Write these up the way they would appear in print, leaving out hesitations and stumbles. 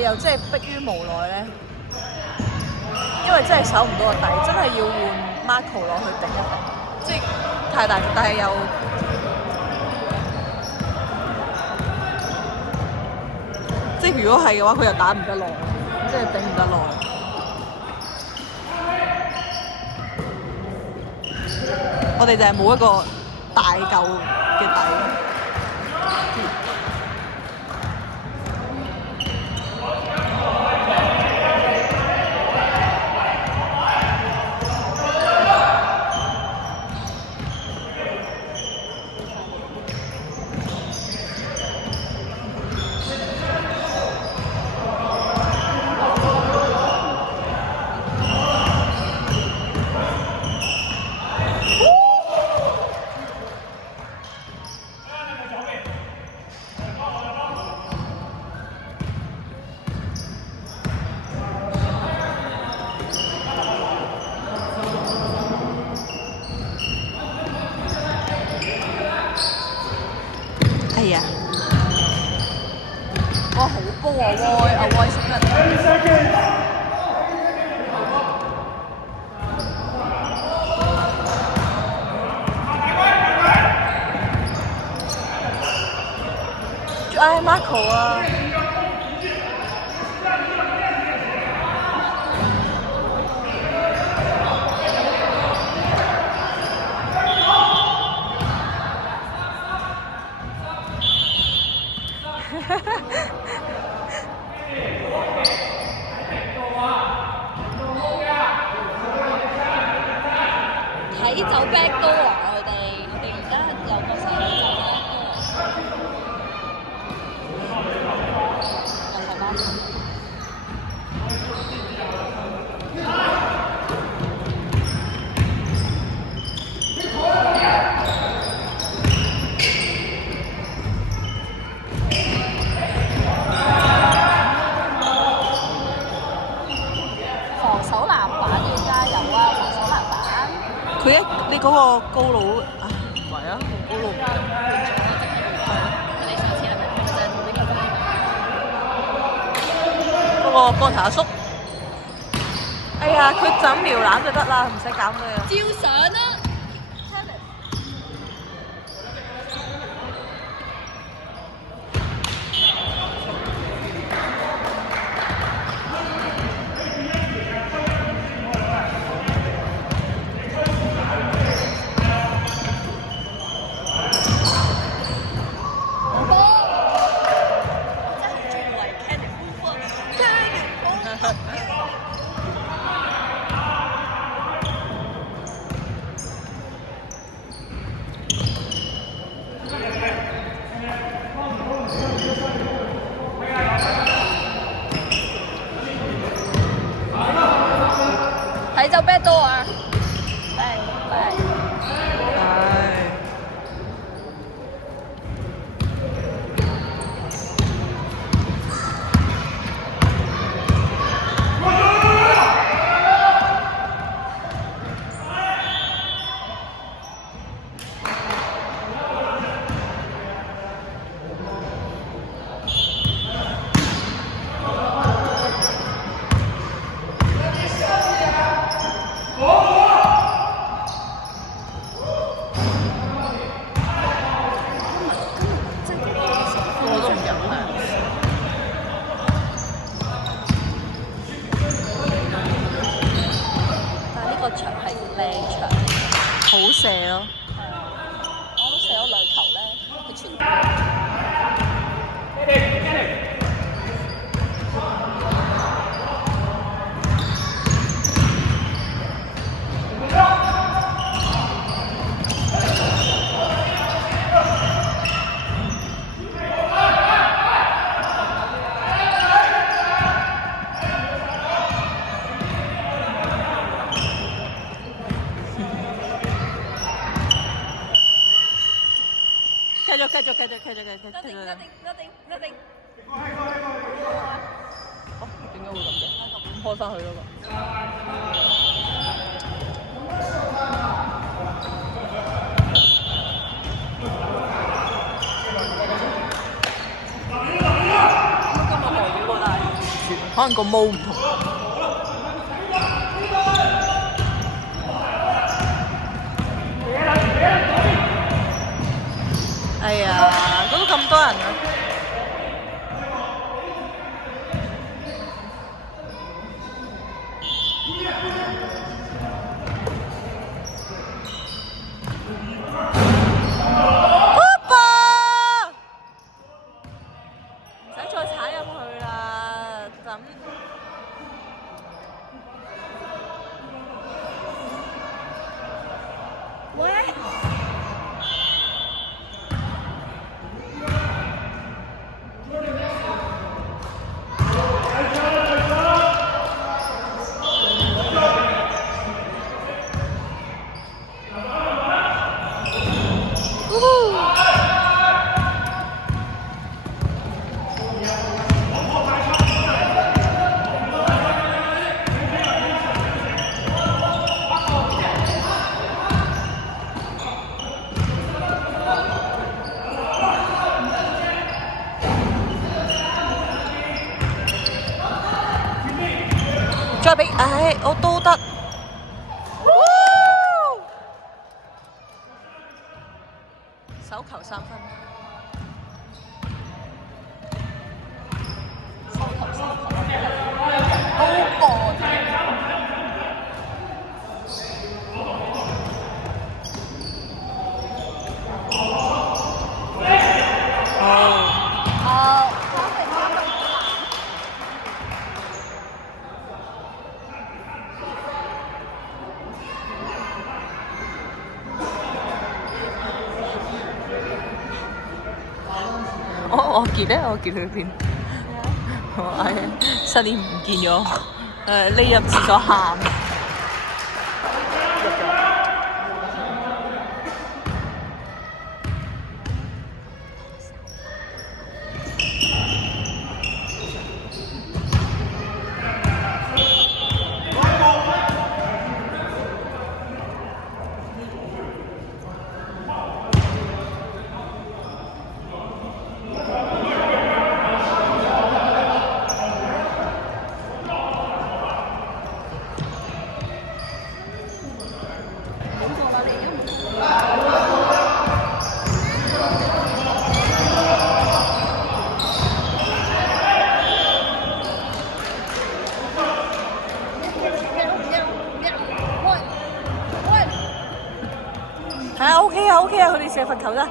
又真係迫於無奈咧，因為真係守唔到個底，真係要換 Marco 落去頂一頂，即係太大，但係又即係如果係嘅話，佢又打唔得耐，即係頂唔得耐。我哋就係冇一個大嚿嘅底。係啊！哇，好波啊！阿威識得。嗌 Marco 啊！睇走 back door 啊！我哋而家有個細路走 back door，防守籃板要加油啊！防守籃板。你嗰個高佬啊，唔係啊，高佬唔係。嗰個頭阿叔，哎呀，佢就咁瞄攬就得啦，唔使搞咩啊！照相啦！睇走 back door 啊！好射咯！我都射咗兩球咧，佢全。繼續。一定。哦，點解會咁嘅？開翻去嗰個。今日何雨過大。可能個毛唔同。哎呀，嗰度咁多人啊！再俾，唉，我都得。手球3分。手球3分。好過。我見咧，我見佢邊，新年唔見咗，匿入廁所喊。OK 啊 OK 啊，佢哋射罰球咋？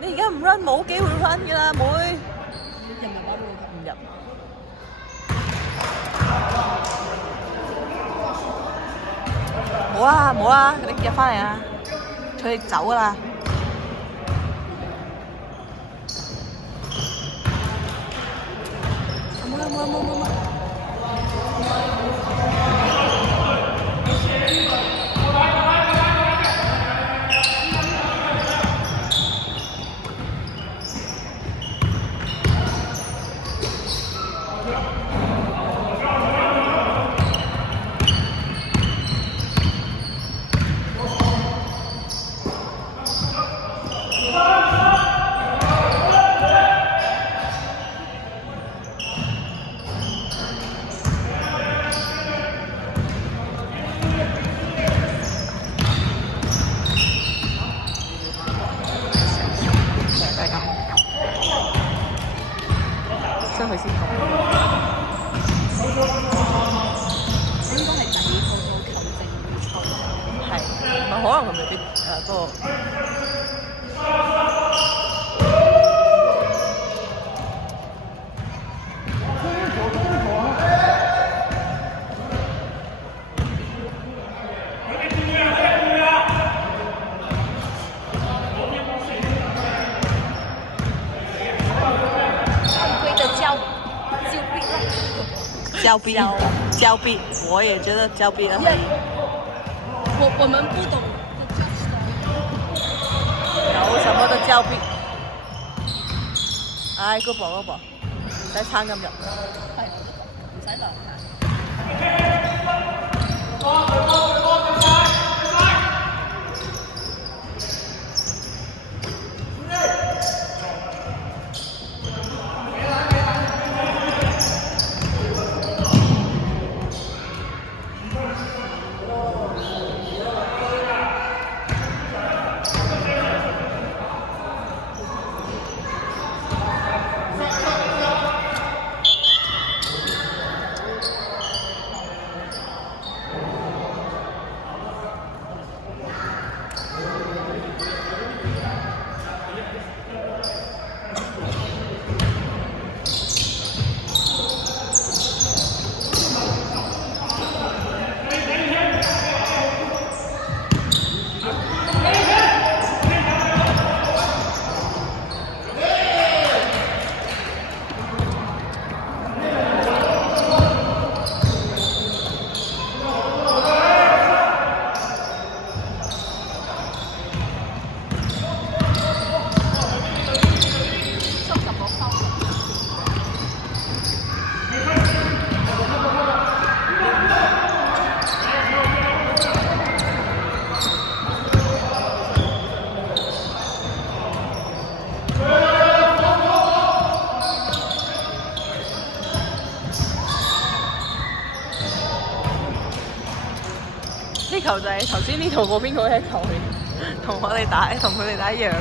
你而家唔 run 冇機會 run 㗎啦，妹。入唔入啊？唔入。冇啊冇啊，你入翻嚟啊！佢哋走㗎啦。冇啦冇啦冇冇冇。所以佢先講。應該係第二套到球證會錯。係，唔係可能佢未必嗰個。交臂，我也覺得交臂而已。我們不懂。有什麼都交臂。唉，good ball good ball，唔使撐咁入。係，唔使留。球就係頭先呢度嗰邊嗰一球嚟，同佢哋打一樣。